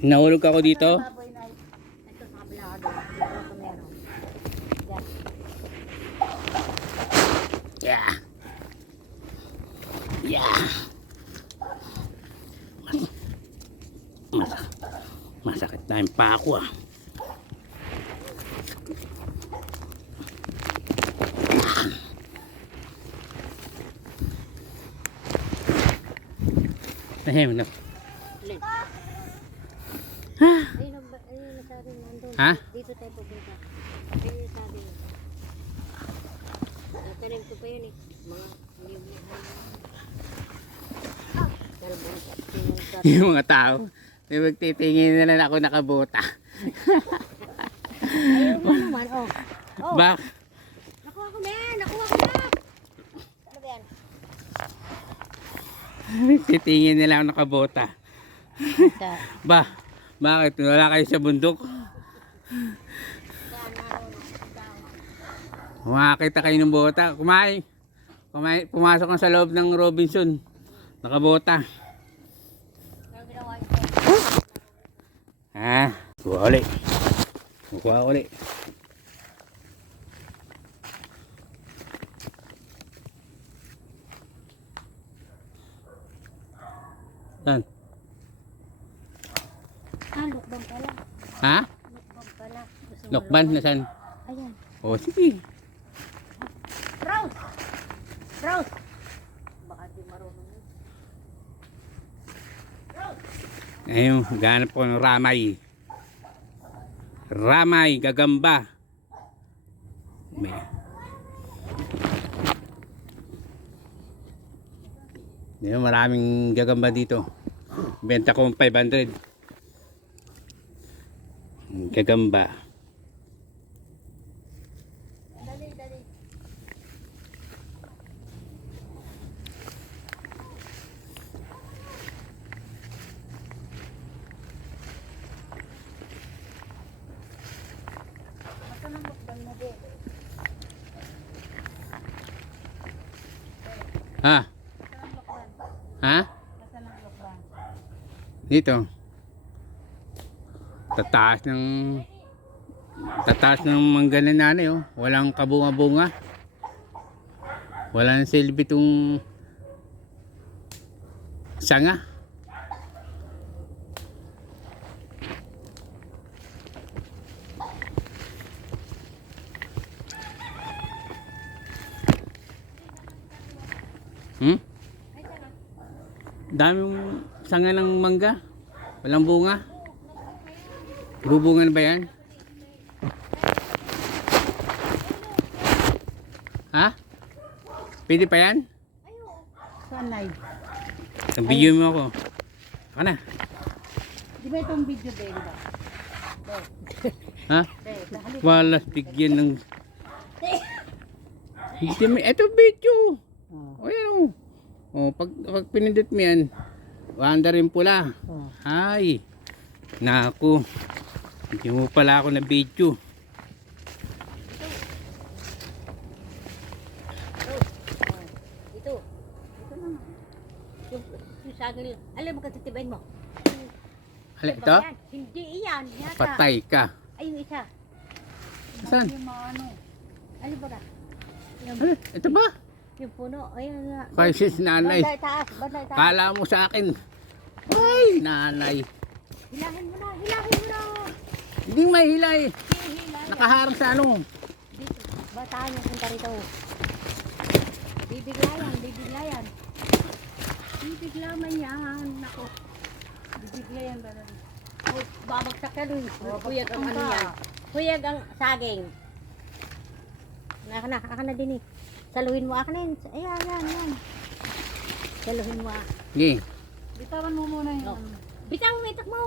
Nahulog ako dito. Ito sa kabila ka doon. Dito meron. Yan. Yeah. Yeah. Masakit na yung pako ah. Ayun na. Ayun ang sabi nandun. Ha? Dito tayo pupunta. Ayun yung sabi niya. Natanim ko pa yun eh. Mga Yung mga tao, may magtitingin na lang ako nakabota. ayun nga naman, oh. Oh, Bak, nakuha ko na yan, nakuha ko na. Ano ba yan? titingin na lang ako nakabota. Ba, bakit? Wala kayo sa bundok? Makakita kayo ng bota. Kumain. Pumasok ka sa loob ng Robinson. Nakabota. Ano ginawa niyo? Ha? Kuha ulit. Kuha ulit. Saan? Ah, lukbang pala. Ha? Lukbang pala. Gusto mo Lokban? Nasaan? Ayan. O, sige. Rose! Rose! Baka di marunong yun. Ayun, ganap ko ng ramay. Ramay, gagamba. May. Ayun, maraming gagamba dito. Benta ko 500. Gagamba. Dali, dali. Ito nang lukbang na din. Ha? Ha? Nasaan ang lukbang? Dito. Tataas ng mangga na nanay oh. Walang kabunga-bunga. Walang silbi itong sanga. Daming sanga ng mangga. Walang bunga. Bubungan ba yan? Ha? Pwede pa yan? Saan live? Nag-video mo ako. Ako na. Di ba itong video ba yun ba? Ha? Walas bigyan ng... Hindi mo... Ito video. O yan o. O, pag pinindot mo yan, wanda rin pula. Oh. Ay. Naku. Hindi mo pala ako na video. Ito. Ito na. Yung saging. Alam mo katitibain mo. Hala, ito? Yan. Hindi iyan. Yata. Patay ka. Ay, yung isa. Saan? Yung mga ano. Ano ba ka? Yung, Hala, ito ba? yung puno. Ayun nga. Crisis nanay. Banday taas. Banday taas. Kala mo sa akin. Ay, nanay. Hilahin mo na. Hilahin mo na. Hindi may hilay. Hilahin. Nakaharang sa ano. Dito. Bataan yung punta rito. Bibiglayan. Bibiglayan. Bibiglaman yan. Nako. Bibiglayan ba na? Oh, babagsak ka dun. Huyag ang ano yan. Huyag ang saging. Aka na din eh. Saluhin mo akin yan. Ayan, yan. Saluhin mo. Sige. Bitawan mo muna yun. Oh. Bitang mo, itak mo.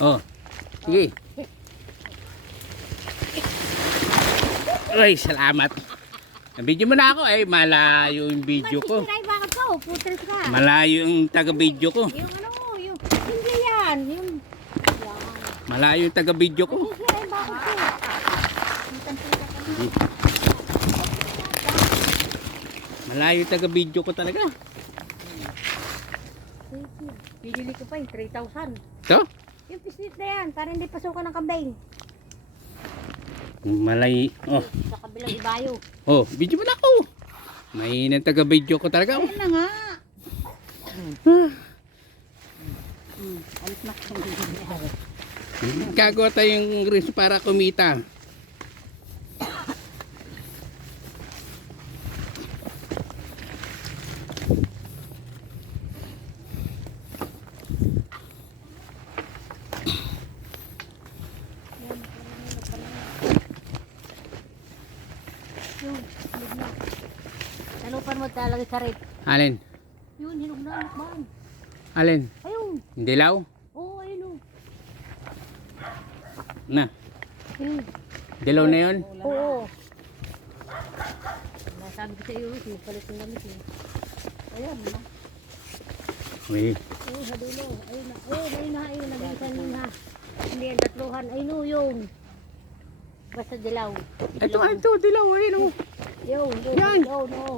Oh. Sige. Ay, salamat. Nabidyo mo na ako. Ay, malayo yung video ko. Masiray bakit ka? Oh, putres ka. Malayo yung taga-video ko. Yung ano, yung, hindi yan. Yung, yan. Malayo yung taga-video ko. Masiray bakit ka? Malayo yung taga-video ko talaga. Pidili ko pa yung 3,000. Ito? Yung pislit na yan, para hindi pasukan ng kambing. Malay. Oh. Sa kabilang ibayo. Oh, video mo na ako. May taga-video ko talaga. Ayun na nga. Alis na ko. Gagawa tayong grease para kumita. Talupan mo talaga sa red. Alin? Yun, hinog na anak ba? Alin? Ayun. Dilaw? Oo, ayun. Na. Hmm. Dilaw na yun? Oo. Nasabi ko sa iyo, palit ng damit eh. Ayan na. Uy. Oo, sa dulo. Ayun na. Oo, ayun na. Ayun, nabisan yun ha. Hindi yan, tatluhan. Ayun o, yun. Basta dilaw. Ito, dilaw. Ayun o. Yun, yun. Yan. Yun, oo.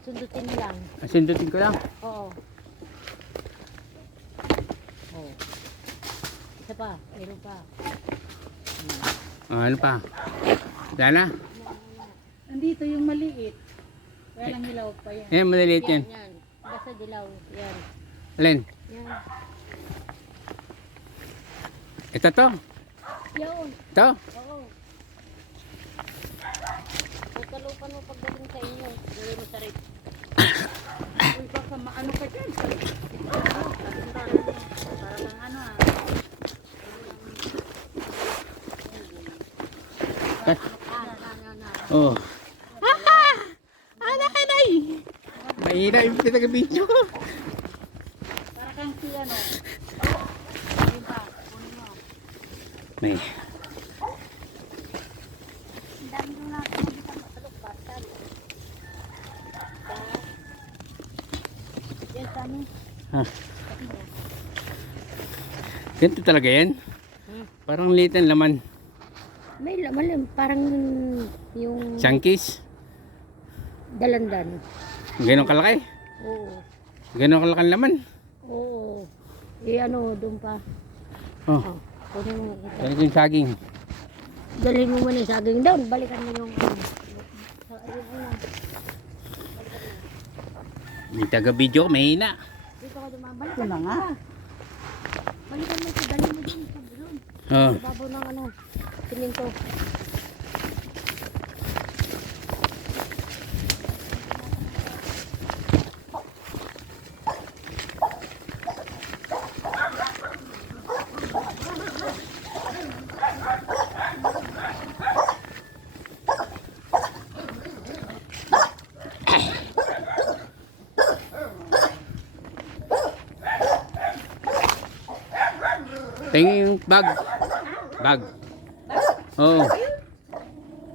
Sundutin mo lang. Asindutin ko lang. Oo. Oo. Isa pa. Meron pa. Ano pa? Wala na? Nandito yung maliit. Kaya lang hilaw pa yan. Ayan, maliliit yan. Yan. Basta dilaw. Yan. Alin? Yan. Ito to. Yun. Ito. Oo. Pagkalupan mo pagdating sa inyo. Gawin mo sa rin. Uy, baka maano ka dyan. Para lang ano ah. Oh. Anak ka na eh. Mahina yung pinag-video ko. Para kang si ano. Ayun pa. Kunin mo. May. Ang dami nung natin hindi ka matalukpat. Yan sa amin. Ha. Ganito talaga yan? Parang liit ang laman. May laman lang. Parang yung Chunkies? dalandan. Ganon kalaki? Oo. Ganon kalaki ang laman? Oo. Eh ano, doon pa. Oh. Oh. Kunin mo ito. Ganito yung saging. Dalhin mo muna yung saging doon. Balikan mo yung ano. May taga-video ko, mahina. Dito ka dumaan. Ito Balikan na nga. Balikan mo ito. Dalhin mo din. Doon. Oh. Babaw ng ano. Siminto. Tingin yung bag. Bag. Oo.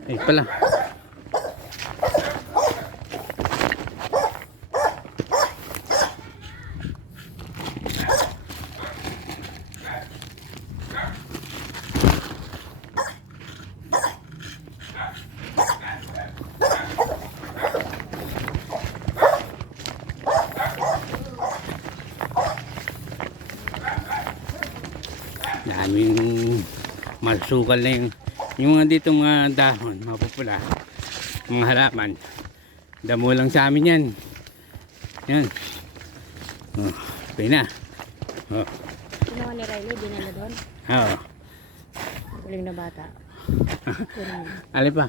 Ay pala. Daming masukal na yung mga dito mga dahon, mapupula, mga halaman. Damo lang sa amin yan. Yan. Oh, okay na. Oh. Ginawa ni Riley. Dinala doon. Oh. Galing na bata. Kunin mo. Alin pa?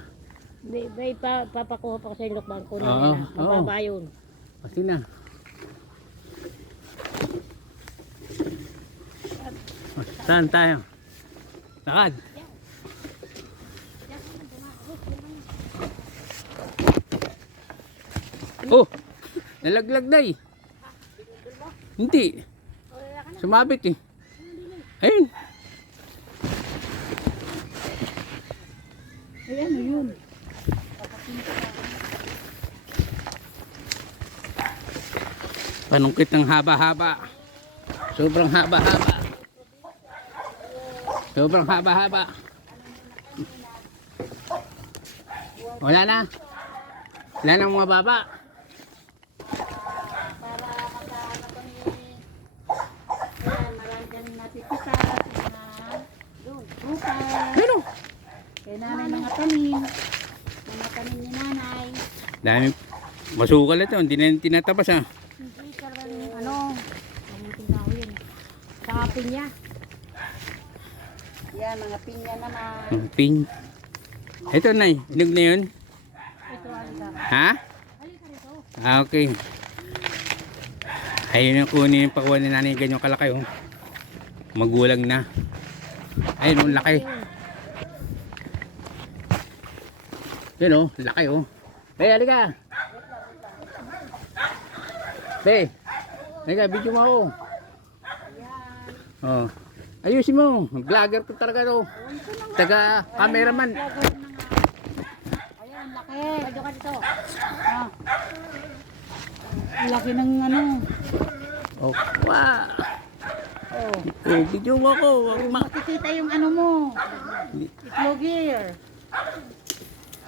Bay, papakuha pa ko sa ilok bang kunin Oo, na. oo. Mababa yun. Kasi na. Oh, saan tayo? Lakad. Oh! Nalaglag na eh. Hindi. Sumabit eh. Ayun. Ayan o yun. Panungkit ng haba-haba. Sobrang haba-haba. Sobrang haba-haba. Wala na. Wala na mga baba. Para makaano kami. Ayan, marami kami natitita. Doon. Rupa. Pero, Kay nanay mga tanim. Mga tanim ni nanay. dami, Masukal ito, hindi na tinatabas ah. Ano? Kamuting kahoy yun. Sa pinya. Yan, mga pinya naman. Ping. Ito na hinog na yun. Ito, alika. Ha? Alika rito. Ah, okay. Ayun yung kunin yung pakuha ni nanay ganyan kalaki oh. Magulang na. Ayun oh, laki. Yun oh, laki oh. Hey, halika. Be. Halika, video mo ako. Oh. Ayusin mo. Vlogger ko talaga to. Taga cameraman. Ayan, ang laki. Medyo ka dito. Ah. Ang laki ng ano. Oh, wow. Oh. Oh, video mo ako. Wag ma- Makikita yung ano mo. Itlog here.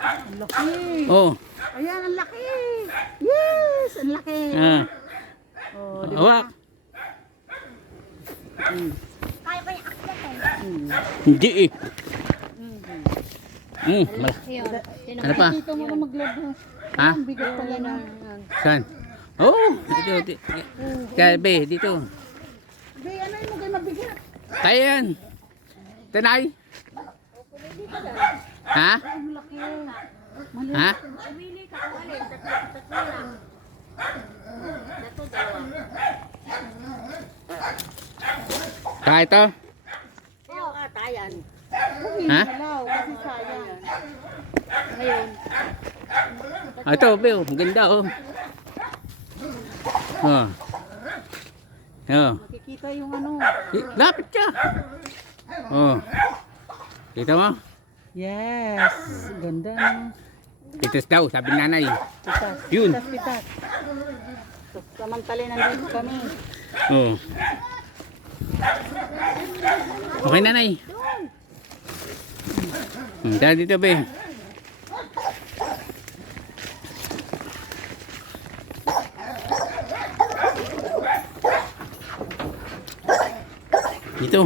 Ang laki. Oh. Ayan, ang laki. Yes, ang laki. Ah. Oh, di ba? Hawak. Kaya ko yung aklat eh. Hindi eh. Mm. Ayun. Ano pa? Dito mo na mag-load mo. Ha? Ang bigat pala na. Saan? Oh, dito. Kaya be, dito. Be, ano yung mga mabigat? Kaya yan. Tanay. Ha? Ang laki. Ha? Umili ka kung alin, tatlo lang. Tatlo, dalawa. Kaya ito? Ayaw ka, tayan. Ha? Malaw, kasi sayang. Ngayon, Ito, be, oh. Ang ganda oh. Oh. Oh. Makikita yung ano. Lapit ka. Oh. Kita mo? Yes, ganda na. Pitas daw, sabi ni nanay. Pitas, Yun. pitas, pitas. So, samantala nandito kami. Oh. Okay, nanay. Tara dito, be. Dito.